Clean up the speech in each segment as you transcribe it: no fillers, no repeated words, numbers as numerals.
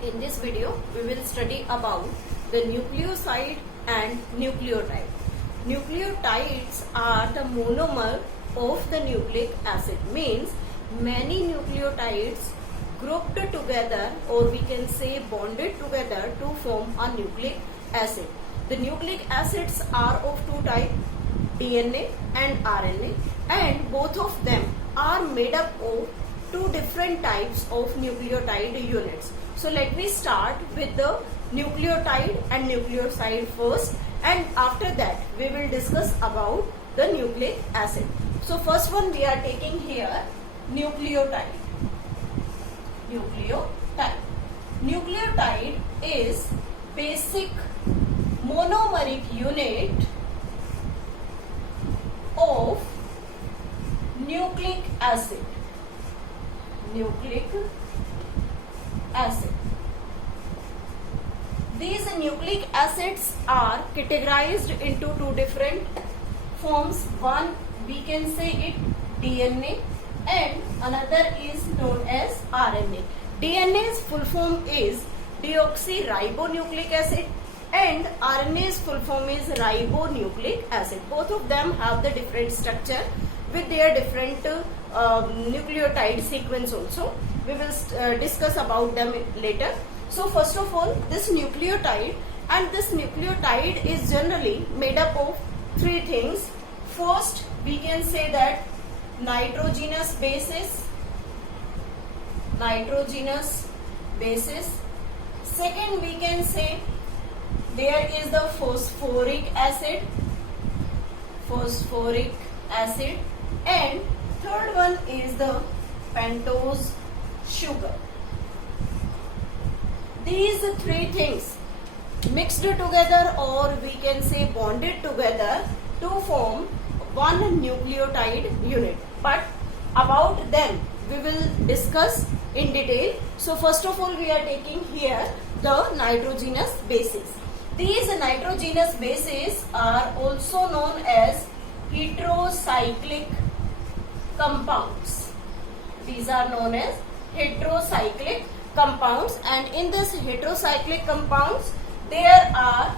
In this video, we will study about the nucleoside and nucleotide. Nucleotides are the monomer of the nucleic acid. Means many nucleotides grouped together, or we can say bonded together to form a nucleic acid. The nucleic acids are of two types, DNA and RNA, and both of them are made up of two different types of nucleotide units. So let me start with the nucleotide and nucleoside first, and after that we will discuss about the nucleic acid. So first one we are taking here nucleotide. Nucleotide is basic monomeric unit of nucleic acid. These nucleic acids are categorized into two different forms. One we can say it DNA and another is known as RNA. DNA's full form is deoxyribonucleic acid and RNA's full form is ribonucleic acid. Both of them have the different structure with their different nucleotide sequence also. We will discuss about them later. So first of all, this nucleotide, and this nucleotide is generally made up of three things. First, we can say that nitrogenous bases. Second, we can say there is the phosphoric acid, and third one is the pentose sugar. These three things mixed together, or we can say bonded together to form one nucleotide unit. But about them we will discuss in detail. So first of all, we are taking here the nitrogenous bases. These nitrogenous bases are also known as heterocyclic compounds. These are known as heterocyclic compounds, and in this heterocyclic compounds there are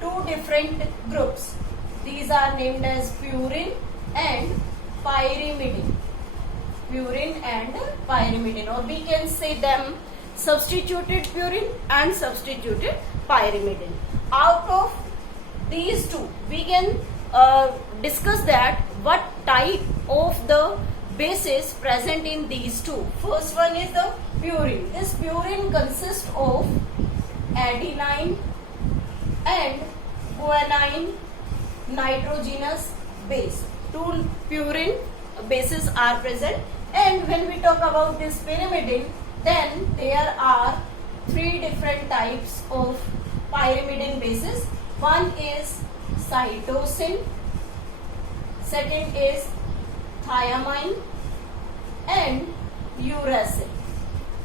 two different groups. These are named as purine and pyrimidine. Or we can say them substituted purine and substituted pyrimidine. Out of these two, we can discuss that what type of the bases present in these two. First one is the purine. This purine consists of adenine and guanine nitrogenous base. Two purine bases are present. And when we talk about this pyrimidine, then there are three different types of pyrimidine bases. One is cytosine, second is thiamine, and uracil.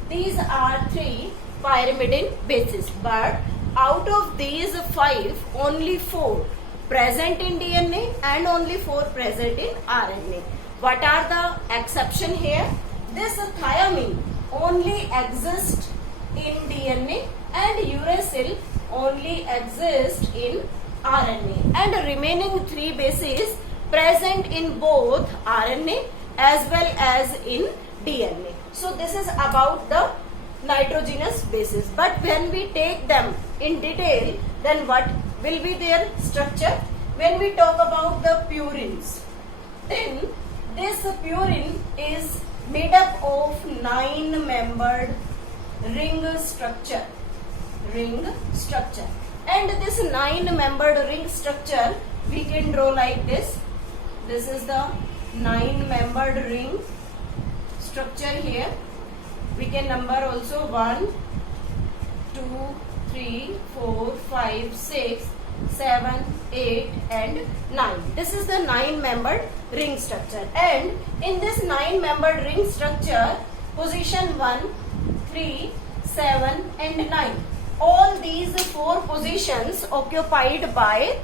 These are three pyrimidine bases, but out of these five, only four present in DNA and only four present in RNA. What are the exception here? This thiamine only exists in DNA and uracil only exists in RNA, and the remaining three bases present in both RNA as well as in DNA. So this is about the nitrogenous bases. But when we take them in detail, then what will be their structure? When we talk about the purines, then this purine is made up of 9-membered ring structure. And this 9-membered ring structure we can draw like this. This is the 9-membered ring structure here. We can number also 1, 2, 3, 4, 5, 6, 7, 8 and 9. This is the 9-membered ring structure, and in this 9-membered ring structure, position 1, 3, 7 and 9. All these four positions occupied by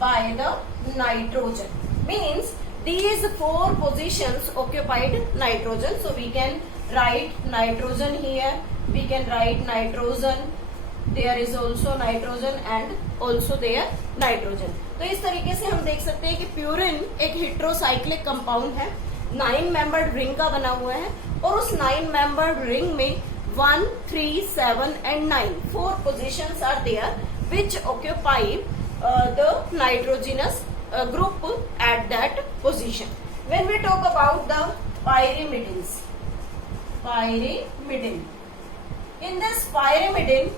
the nitrogen. Means these four positions occupied nitrogen. So we can write nitrogen here, we can write nitrogen, there is also nitrogen and also there nitrogen. तो इस तरीके से हम देख सकते हैं कि purine एक हेट्रोसाइक्लिक कंपाउंड है, 9 मेंबर्ड रिंग का बना हुआ है और उस 9 मेंबर्ड रिंग में 1, 3, 7 and 9 4 positions are there which occupy the nitrogenous group at that position. When we talk about the pyrimidines, in this pyrimidine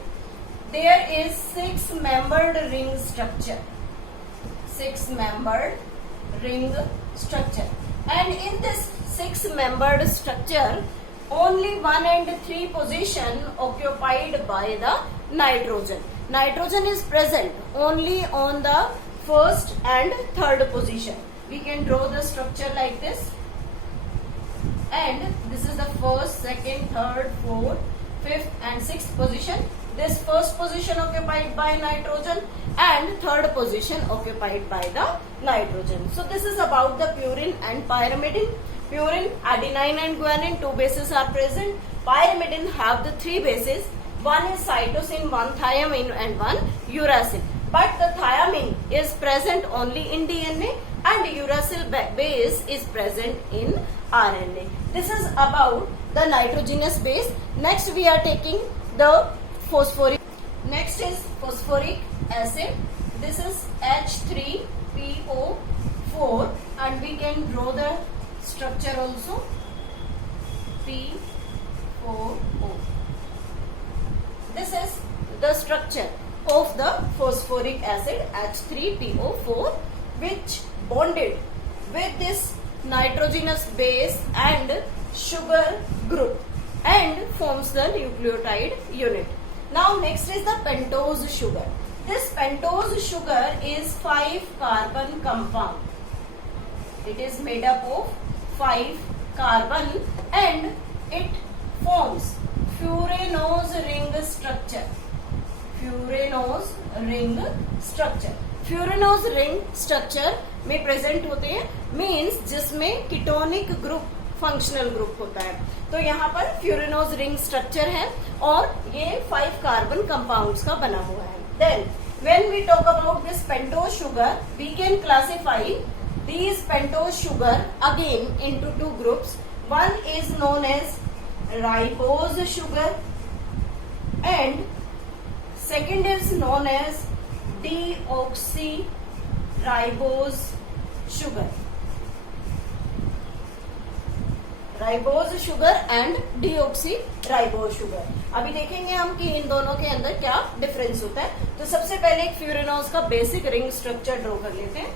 there is 6 membered ring structure, 6 membered ring structure, and in this 6 membered structure only 1 and 3 position occupied by the nitrogen. Nitrogen is present only on the first and third position. We can draw the structure like this, and this is the first, second, third, fourth, fifth and sixth position. This first position occupied by nitrogen and third position occupied by the nitrogen. So this is about the purine and pyrimidine. Purine, adenine and guanine, 2 bases are present. Pyrimidine have the 3 bases. One is cytosine, one thiamine and one uracil. But the thiamine is present only in DNA and uracil base is present in RNA. This is about the nitrogenous base. Next we are taking the phosphoric. Next is phosphoric acid. This is H3PO4 and we can draw the structure also, P4O. This is the structure of the phosphoric acid H3PO4 which bonded with this nitrogenous base and sugar group and forms the nucleotide unit. Now next is the pentose sugar. This pentose sugar is 5 carbon compound. It is made up of 5 carbon and it forms furanose ring structure. Furanose ring structure. Furanose ring structure में present होते हैं, means जिसमें ketonic group functional group होता है. तो यहाँ पर फ्यूरिनोज ring structure है और ये 5 कार्बन कंपाउंड्स का बना हुआ है. Then when we talk about this pentose sugar, we can classify these pentose sugar again into 2 groups. One is known as ribose sugar and second is known as deoxyribose sugar. Ribose sugar and deoxyribose sugar. अभी देखेंगे हम कि इन दोनों के अंदर क्या difference होता है. तो सबसे पहले एक फ्यूरिनोज का बेसिक रिंग स्ट्रक्चर ड्रॉ कर लेते हैं.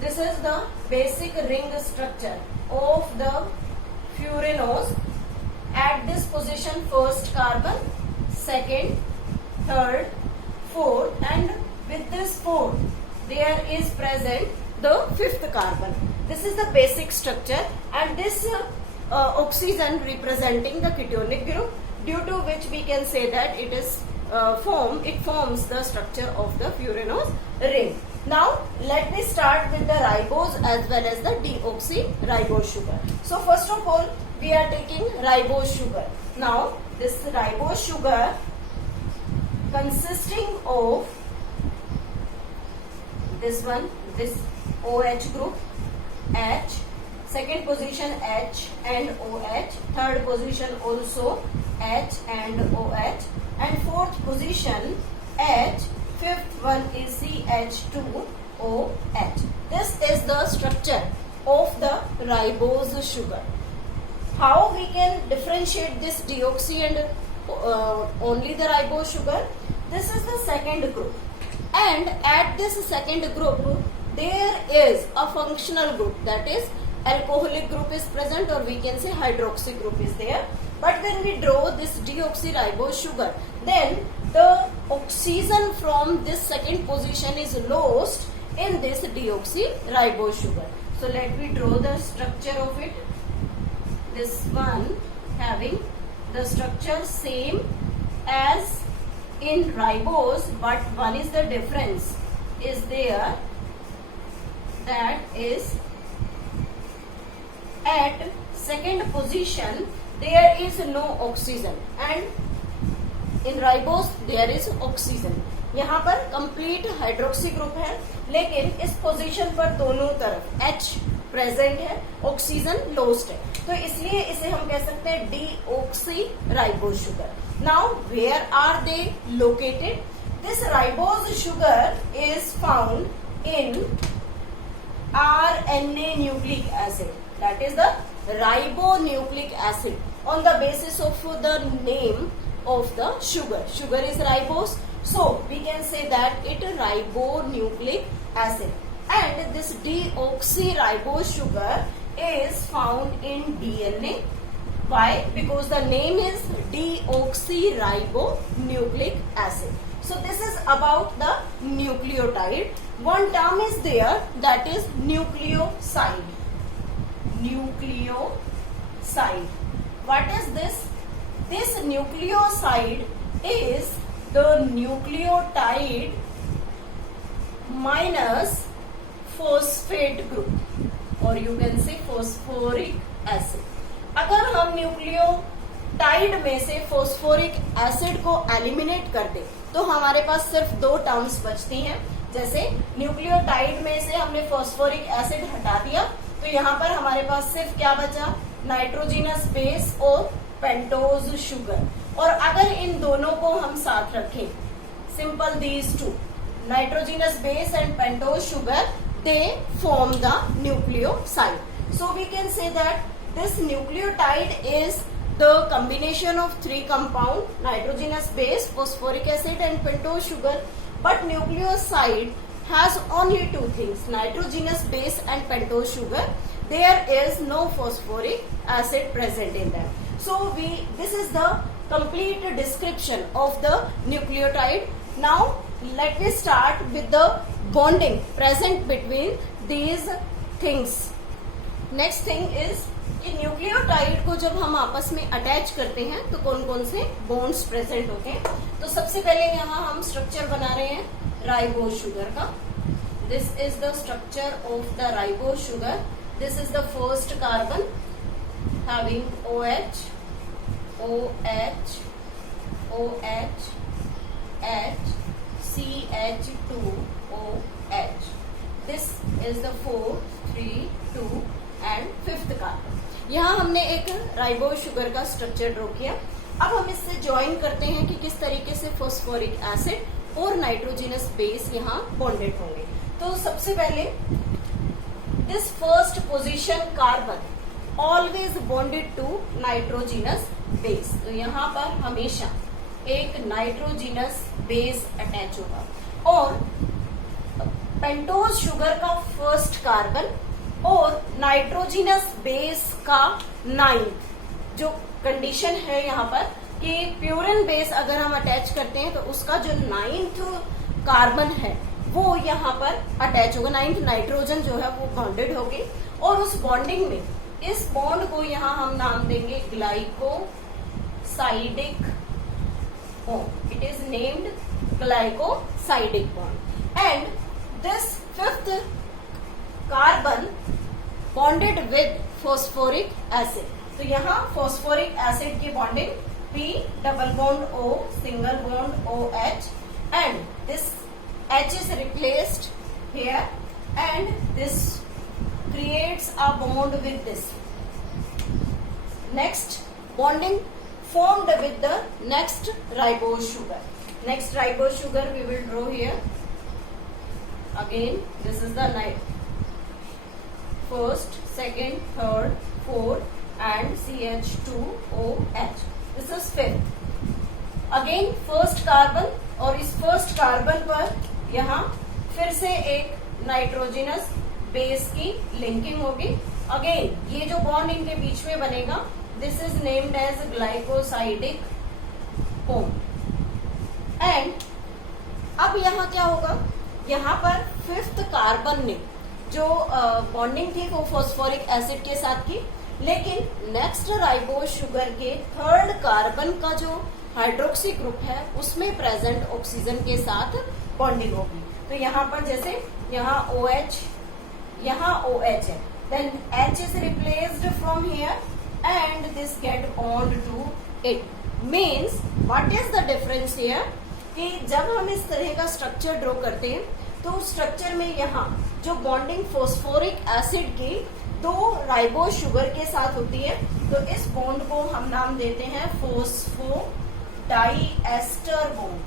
This is the basic ring structure of the furanose. At this position, first carbon, second, third, fourth, and with this fourth, there is present the 5th carbon. This is the basic structure, and this oxygen representing the ketonic group, due to which we can say that it is forms the structure of the furanose ring. Now let me start with the ribose as well as the deoxyribose sugar. So first of all we are taking ribose sugar. Now this ribose sugar consisting of this one, this OH group, H, second position H and OH, third position also H and OH, and fourth position H, fifth one is CH2OH. This is the structure of the ribose sugar. How we can differentiate this deoxy and only the ribose sugar? This is the second group, and at this second group there is a functional group, that is alcoholic group is present, or we can say hydroxy group is there. But when we draw this deoxyribose sugar, then the oxygen from this second position is lost in this deoxyribose sugar. So let me draw the structure of it. This one having the structure same as in ribose, but one is the difference is there, that is at second position there is no oxygen and in ribose there is oxygen. यहाँ पर complete hydroxy group है, लेकिन इस position पर दोनों तरफ H present है, oxygen lost है, तो इसलिए इसे हम कह सकते हैं deoxyribose sugar. Now where are they located? This ribose sugar is found in RNA nucleic acid, that is the ribonucleic acid, on the basis of the name of the sugar. Sugar is ribose, so we can say that it ribonucleic acid. And this deoxyribose sugar is found in DNA. Why? Because the name is deoxyribonucleic acid. So this is about the nucleotide. One term is there, that is nucleoside. Nucleoside. What is this? This nucleoside is the nucleotide minus phosphate group, or you can say phosphoric acid. अगर हम nucleotide में से phosphoric acid को eliminate कर दे तो हमारे पास सिर्फ दो टर्म्स बचती हैं. जैसे न्यूक्लियोटाइड में से हमने फोस्फोरिक एसिड हटा दिया तो यहाँ पर हमारे पास सिर्फ क्या बचा? नाइट्रोजिनस बेस और पेंटोज शुगर. और अगर इन दोनों को हम साथ रखें, simple these two, nitrogenous base and pentose sugar, they form the nucleoside. So we can say that this nucleotide is the combination of three compound, nitrogenous base, phosphoric acid and pentose sugar. But nucleoside has only two things, nitrogenous base and pentose sugar. There is no phosphoric acid present in them. So this is the complete description of the nucleotide. Now let me start with the bonding present between these things. Next thing is कि nucleotide को जब हम आपस में attach करते हैं तो कौन कौन से बॉन्ड्स प्रेजेंट होते हैं. तो सबसे पहले यहाँ हम स्ट्रक्चर बना रहे हैं राइबोज शुगर का. This is the structure of the ribose sugar. This is the first carbon having OH, OH, OH, H, CH2OH. This is the 4, 3, 2 and 5th carbon. यहाँ हमने एक राइबोज शुगर का स्ट्रक्चर ड्रॉ किया. अब हम इससे join करते हैं कि किस तरीके से फॉस्फोरिक एसिड और नाइट्रोजिनस बेस यहाँ बॉन्डेड होंगे. तो सबसे पहले this first position carbon always bonded to nitrogenous base. तो यहाँ पर हमेशा एक नाइट्रोजिनस बेस अटैच होगा. और पेंटोज शुगर का फर्स्ट कार्बन और नाइट्रोजिनस बेस का 9th, जो कंडीशन है यहाँ पर कि प्यूरिन बेस अगर हम अटैच करते हैं तो उसका जो 9th कार्बन है वो यहाँ पर अटैच होगा. 9th नाइट्रोजन जो है वो बॉन्डेड होगी. और उस बॉन्डिंग में इस बॉन्ड को यहाँ हम नाम देंगे glycosidic bond. It is named glycosidic bond. And this 5th carbon bonded with phosphoric acid. तो यहाँ phosphoric acid की bonding P double bond O single bond OH, and this H is replaced here and this creates a bond with this. Next bonding formed with the next ribose sugar. Next ribose sugar we will draw here. Again this is the first, second, third, fourth and CH2OH. This is 5th. Again first carbon, और इस first carbon पर यहाँ फिर से एक nitrogenous base की linking होगी. Again ये जो बॉन्ड इनके बीच में बनेगा, this is named as glycosidic bond. And अब यहाँ क्या होगा, यहाँ पर 5th कार्बन ने जो बॉन्डिंग थी वो फॉस्फोरिक एसिड के साथ की, लेकिन नेक्स्ट राइबोज शुगर के 3rd कार्बन का जो हाइड्रोक्सी ग्रुप है उसमें प्रेजेंट ऑक्सीजन के साथ बॉन्डिंग होगी. तो यहाँ पर जैसे यहाँ OH, यहाँ OH है, then H is replaced from here and this get bond to it. Means what is the difference here? कि जब हम इस तरह का स्ट्रक्चर ड्रॉ करते हैं तो उस स्ट्रक्चर में यहाँ जो बॉन्डिंग फोस्फोरिक एसिड की दो राइबोज शुगर के साथ होती है, तो इस बॉन्ड को हम नाम देते हैं फोस्फोडाइएस्टर बॉन्ड,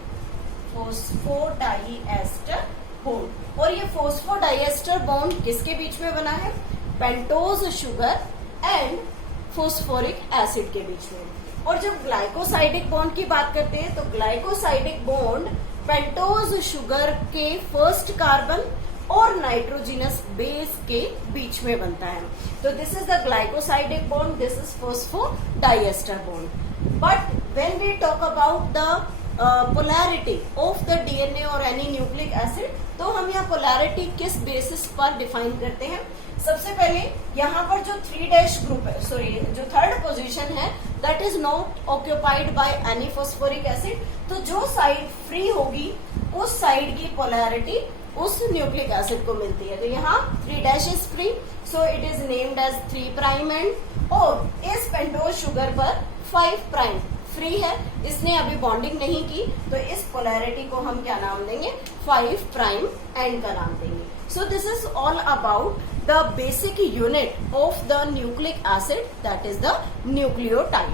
फोस्फोडाइएस्टर बॉन्ड। और ये फोस्फोडाइएस्टर बॉन्ड किसके बीच में बना है? Pentose sugar and phosphoric acid के बीच में। और जब ग्लाइकोसाइडिक बॉन्ड की बात करते हैं तो ग्लाइकोसाइडिक बॉन्ड पेंटोज शुगर के फर्स्ट कार्बन और नाइट्रोजिनस बेस के बीच में बनता है। तो this is the glycosidic bond, this is phosphodiester bond. But when we talk about the polarity of the DNA और एनी न्यूक्लिक एसिड, तो हम यहाँ पोलैरिटी किस बेसिस पर डिफाइन करते हैं? सबसे पहले यहाँ पर जो 3' ग्रुप है, सॉरी जो थर्ड पोजीशन है, that is not occupied by any phosphoric acid. तो जो साइड फ्री होगी उस साइड की पोलैरिटी उस न्यूक्लिक एसिड को मिलती है। तो यहाँ 3' is free, so it is named as 3' end. और इस पेंटोज शुगर पर 5' फ्री है, इसने अभी बॉन्डिंग नहीं की, तो इस पोलैरिटी को हम क्या नाम देंगे? 5' एंड का नाम देंगे। So this is all about the basic unit of the nucleic acid, that is the nucleotide.